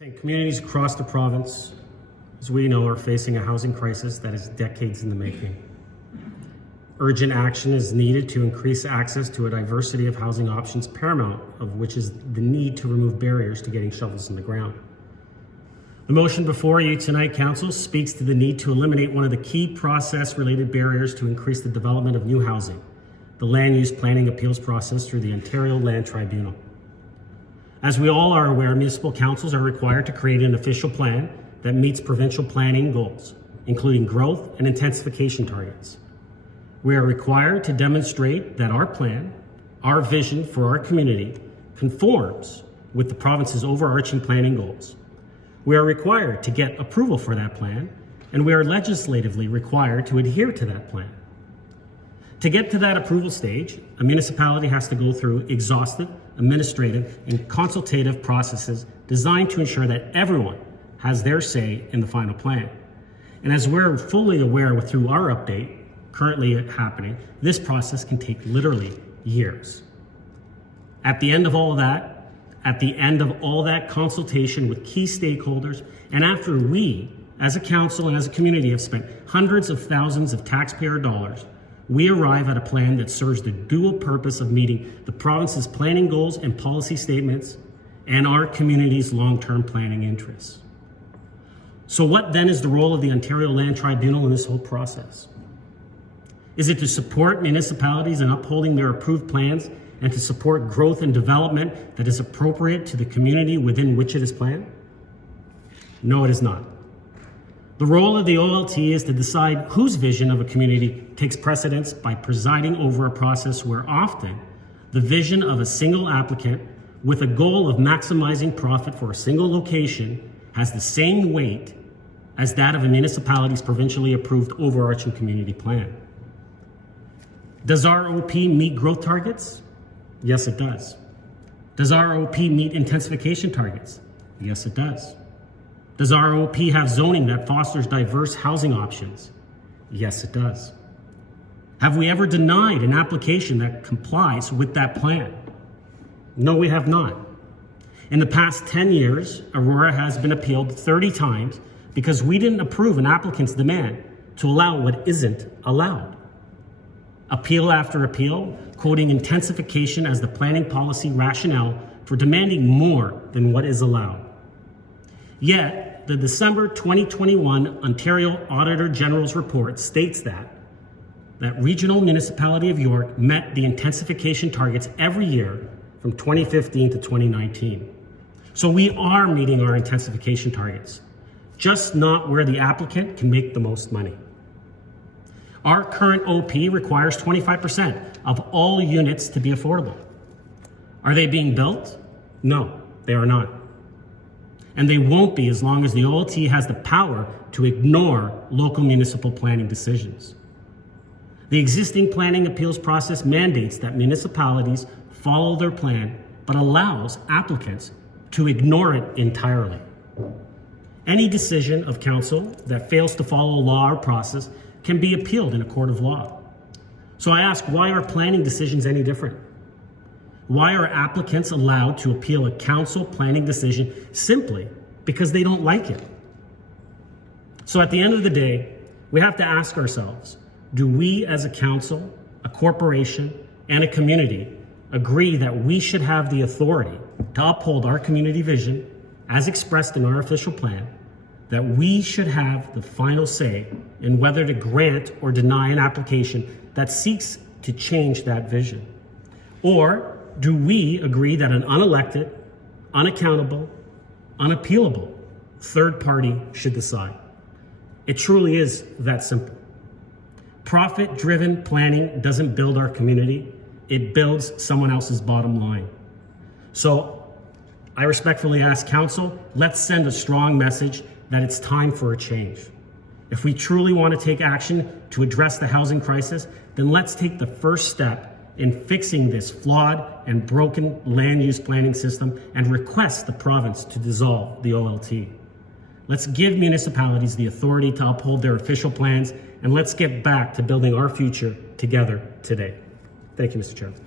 Communities across the province, as we know, are facing a housing crisis that is decades in the making. Urgent action is needed to increase access to a diversity of housing options, paramount of which is the need to remove barriers to getting shovels in the ground. The motion before you tonight, Council, speaks to the need to eliminate one of the key process-related barriers to increase the development of new housing, the land use planning appeals process through the Ontario Land Tribunal. As we all are aware, municipal councils are required to create an official plan that meets provincial planning goals, including growth and intensification targets. We are required to demonstrate that our plan, our vision for our community, conforms with the province's overarching planning goals. We are required to get approval for that plan, and we are legislatively required to adhere to that plan. To get to that approval stage, a municipality has to go through exhaustive, administrative, and consultative processes designed to ensure that everyone has their say in the final plan. And as we're fully aware through our update currently happening, this process can take literally years. At the end of all that, consultation with key stakeholders, and after we, as a council and as a community, have spent hundreds of thousands of taxpayer dollars, we arrive at a plan that serves the dual purpose of meeting the province's planning goals and policy statements and our community's long-term planning interests. So what then is the role of the Ontario Land Tribunal in this whole process? Is it to support municipalities in upholding their approved plans and to support growth and development that is appropriate to the community within which it is planned? No, it is not. The role of the OLT is to decide whose vision of a community takes precedence by presiding over a process where often the vision of a single applicant with a goal of maximizing profit for a single location has the same weight as that of a municipality's provincially approved overarching community plan. Does our OP meet growth targets? Yes, it does. Does our OP meet intensification targets? Yes, it does. Does our OP have zoning that fosters diverse housing options? Yes, it does. Have we ever denied an application that complies with that plan? No, we have not. In the past 10 years, Aurora has been appealed 30 times because we didn't approve an applicant's demand to allow what isn't allowed. Appeal after appeal, quoting intensification as the planning policy rationale for demanding more than what is allowed. Yet, the December 2021 Ontario Auditor General's report states that Regional Municipality of York met the intensification targets every year from 2015 to 2019. So we are meeting our intensification targets, just not where the applicant can make the most money. Our current OP requires 25% of all units to be affordable. Are they being built? No, they are not. And they won't be as long as the OLT has the power to ignore local municipal planning decisions. The existing planning appeals process mandates that municipalities follow their plan, but allows applicants to ignore it entirely. Any decision of council that fails to follow law or process can be appealed in a court of law. So I ask, why are planning decisions any different? Why are applicants allowed to appeal a council planning decision simply because they don't like it? So at the end of the day, we have to ask ourselves, do we as a council, a corporation, and a community agree that we should have the authority to uphold our community vision as expressed in our official plan, that we should have the final say in whether to grant or deny an application that seeks to change that vision? Or do we agree that an unelected, unaccountable, unappealable third party should decide? It truly is that simple. Profit-driven planning doesn't build our community, it builds someone else's bottom line. So I respectfully ask council, let's send a strong message that it's time for a change. If we truly want to take action to address the housing crisis, then let's take the first step in fixing this flawed and broken land use planning system and request the province to dissolve the OLT. Let's give municipalities the authority to uphold their official plans, and let's get back to building our future together today. Thank you, Mr. Chairman.